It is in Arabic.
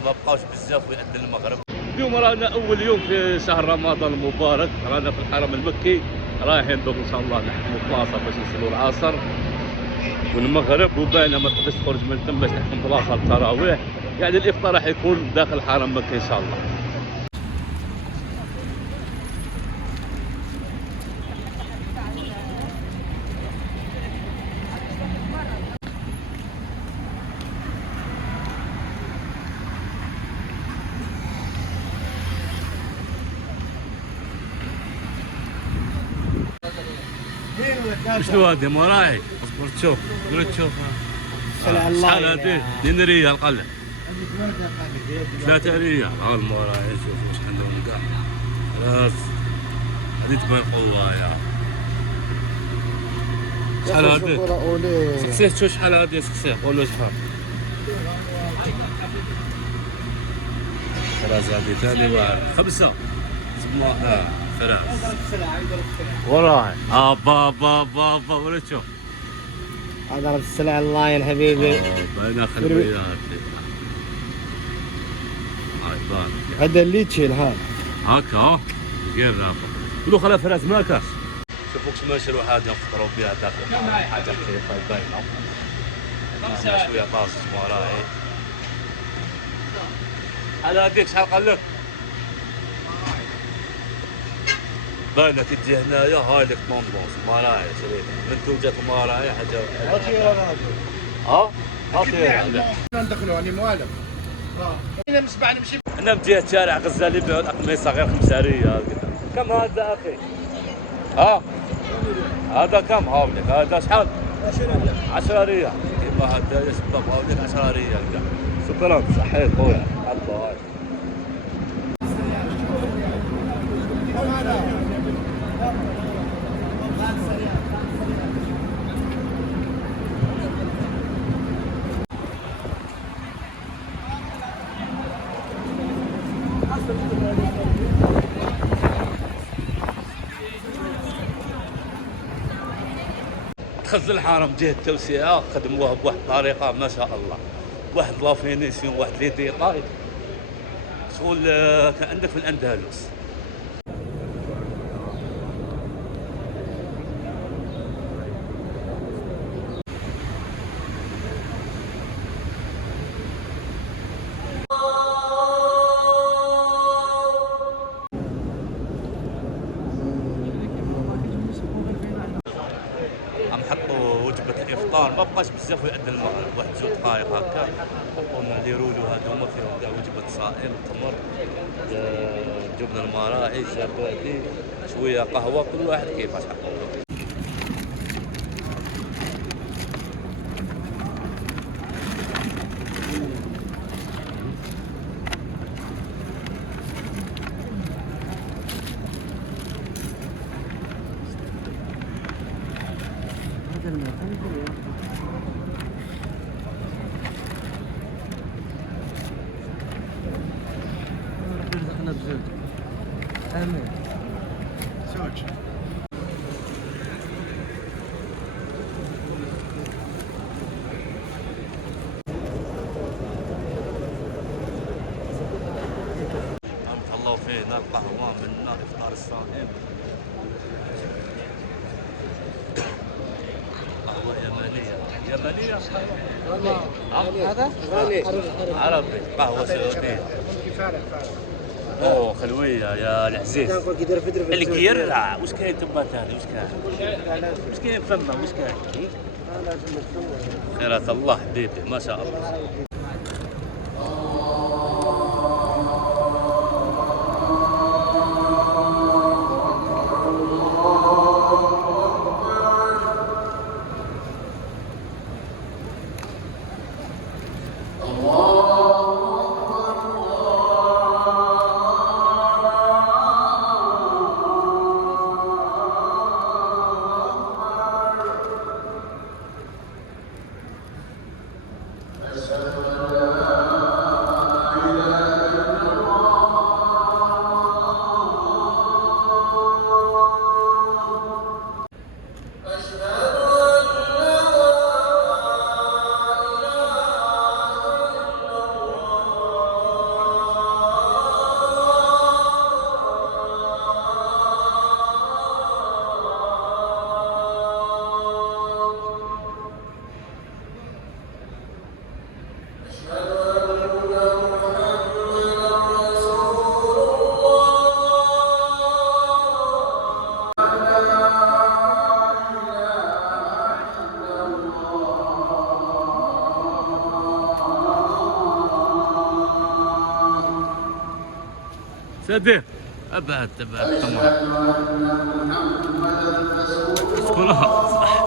ما بقاوش بزاف ويأذن المغرب. اليوم رانا اول يوم في شهر رمضان المبارك، رانا في الحرم المكي، رايحين دوك ان شاء الله نحكموا بلاصه باش نصلوا العصر والمغرب، وباينه ما تقدرش تخرج من تما باش تحكم بلاصه للتراويح. يعني الافطار راح يكون داخل الحرم مكي ان شاء الله. شنو هذه مراعي؟ اصبر تشوف، قول تشوف شحال هذه؟ 2 ريال قلع، 3 ريال. ها المراعي شوفوا واش عندهم كاع، خلاص هذه تبان قوة. يا شحال هذه؟ سقسيه تشوف شحال هذه، سقسيه قول له شحال. خلاص هذه ثاني واحد 5 اسمها فراس وراي. با با با با ولا تشوف اضرب السلع الله يا حبيبي. باينه خلويه هاي بان. هذا اللي تشيل هذا هكا غير رافع. قولوا خلا فراس ما كاش. شوفوا كش ما نشرو حاجه نفطروا بها داخل حاجه خفيفه باينه. مزيان شويه طاس وراي. على هذيك شحال قال لك؟ باينه تجي هنايا هاي لك طوندوس مراعي شريت منتوجات مراعي حاجه. ها؟ ندخلوا عليه موالف. انا نسمع نمشي. انا من جهه شارع غزال يبيعوا الاقمصه غير 5 ريال. كم هذا اخي؟ ها؟ هذا كم هاولك؟ هذا شحال؟ 10 ريال. كيما هذا يا شباب هاولك 10 ريال كاع. شكرا صحيت خويا. الله هاي. دخلت الحرم جهه التوسعه خدموها بواحد الطريقه ما شاء الله، واحد لافينيسيون واحد لي ديتاي شغل كان عندك في الاندلس. عم حطوا وجبه الافطار ما بقاش بزاف ويأذن المغرب، واحد 2 دقائق هكا حطوا نديروا له هذوما فيهم كاع وجبه صائم، تمر، جبنه المراعي، زبادي، شويه قهوه، كل واحد كيفاش حطوا له. امين زوج. الله فينا القهوه منا افطار الصائم. قهوه يمنيه هذا غالي عربي، قهوه سعوديه. اوه خلويه يا العزيز. الكير واش كاين تما ثاني؟ واش كاين فما؟ واش كاين؟ خيرات الله حبيبي ما شاء الله. أشهد سادير ابعد طمع. شكونها صح.